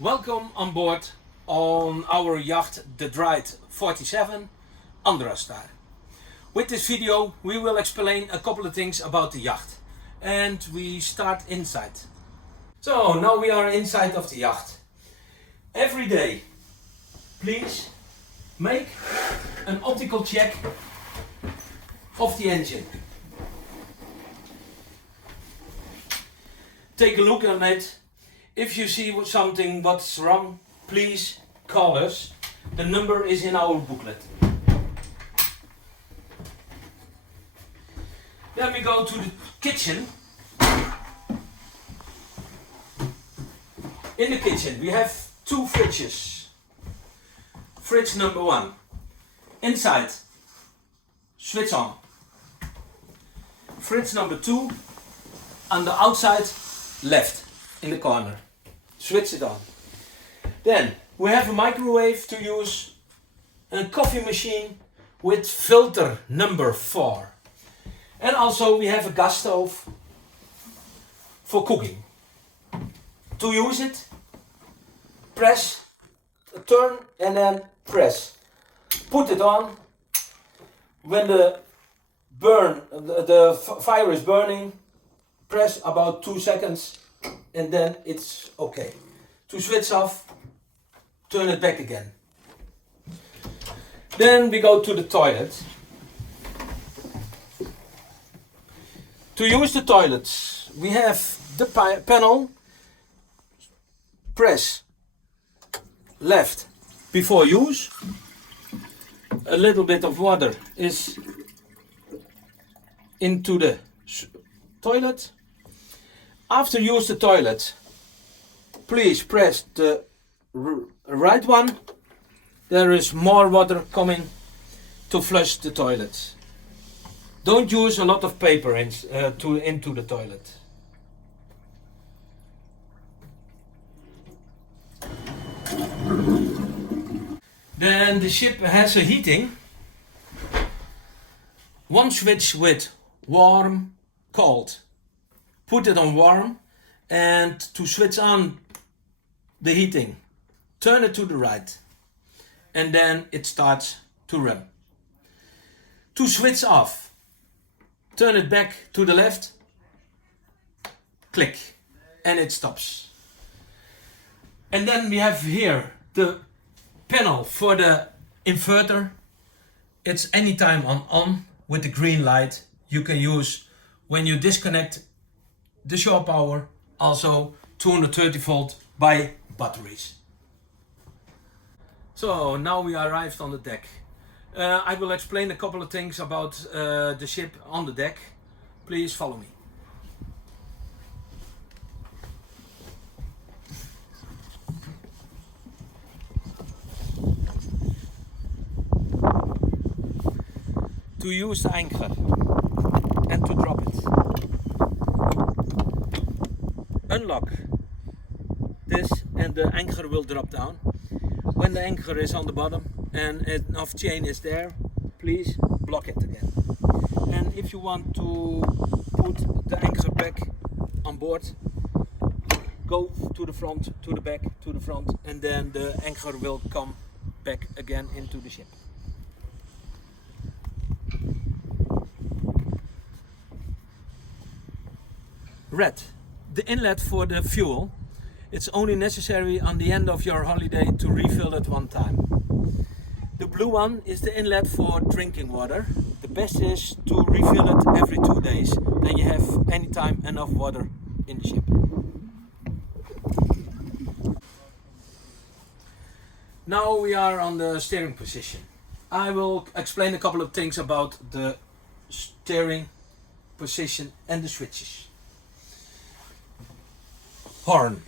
Welcome on board on our yacht the Drait 47 Star. With this video we will explain a couple of things about the yacht, and we start inside. So now we are inside of the yacht. Every day please make an optical check of the engine. Take a look on it. If you see something what's wrong, please call us. The number is in our booklet. Then we go to the kitchen. In the kitchen we have two fridges. Fridge number 1. Inside, switch on. Fridge number 2, on the outside, left in the corner. Switch it on. Then we have a microwave to use, a coffee machine with filter number 4. And also we have a gas stove for cooking. To use it, press, turn and then press. Put it on. When the fire is burning, press about 2 seconds and then it's okay. To switch off, turn it back again. Then we go to the toilet. To use the toilets, we have the panel. Press left before use. A little bit of water is into the toilet. After use the toilet, please press the right one. There is more water coming to flush the toilet. Don't use a lot of paper into the toilet. Then the ship has a heating. One switch with warm, cold. Put it on warm, and to switch on the heating, turn it to the right and then it starts to run. To switch off, turn it back to the left, click and it stops. And then we have here the panel for the inverter. It's anytime on with the green light. You can use when you disconnect the shore power, also 230 volt by batteries. So now we arrived on the deck. I will explain a couple of things about the ship on the deck. Please follow me. To use the anchor and to drop it. Unlock this and the anchor will drop down. When the anchor is on the bottom and enough chain is there, please block it again. And if you want to put the anchor back on board, go to the front, to the back, to the front, and then the anchor will come back again into the ship. Red. The inlet for the fuel. It's only necessary on the end of your holiday to refill it one time. The blue one is the inlet for drinking water. The best is to refill it every 2 days. Then you have anytime enough water in the ship. Now we are on the steering position. I will explain a couple of things about the steering position and the switches. Horn,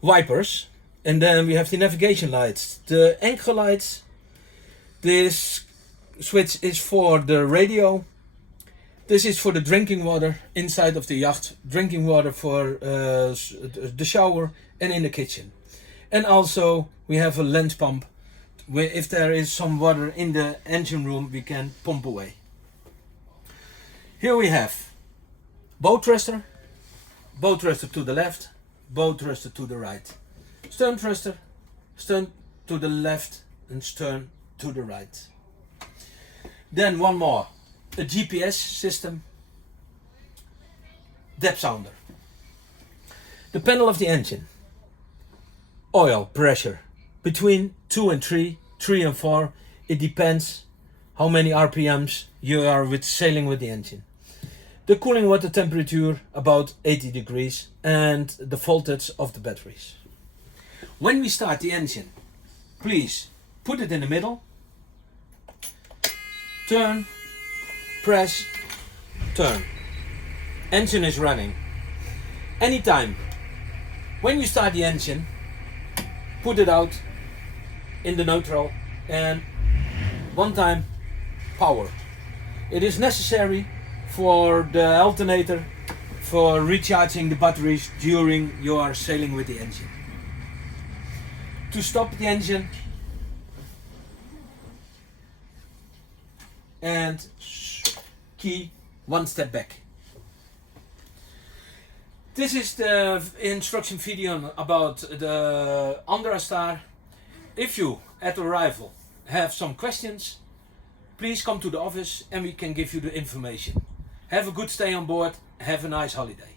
wipers, and then we have the navigation lights, the anchor lights. This switch is for the radio. This is for the drinking water inside of the yacht, drinking water for the shower and in the kitchen. And also we have a lens pump where if there is some water in the engine room we can pump away. Here we have bow thruster to the left, bow thruster to the right. Stern thruster, stern to the left and stern to the right. Then one more, a GPS system, depth sounder. The panel of the engine, oil pressure between 2 and 3, 3 and 4, it depends how many RPMs you are sailing with the engine. The cooling water temperature about 80 degrees and the voltage of the batteries. When we start the engine, please put it in the middle, turn, press, turn. Engine is running. Anytime when you start the engine, put it out in the neutral and one time power. It is necessary for the alternator for recharging the batteries during you are sailing with the engine. To stop the engine and key one step back. This is the instruction video about the Andrastar. If you at arrival have some questions, please come to the office and we can give you the information. Have a good stay on board. Have a nice holiday.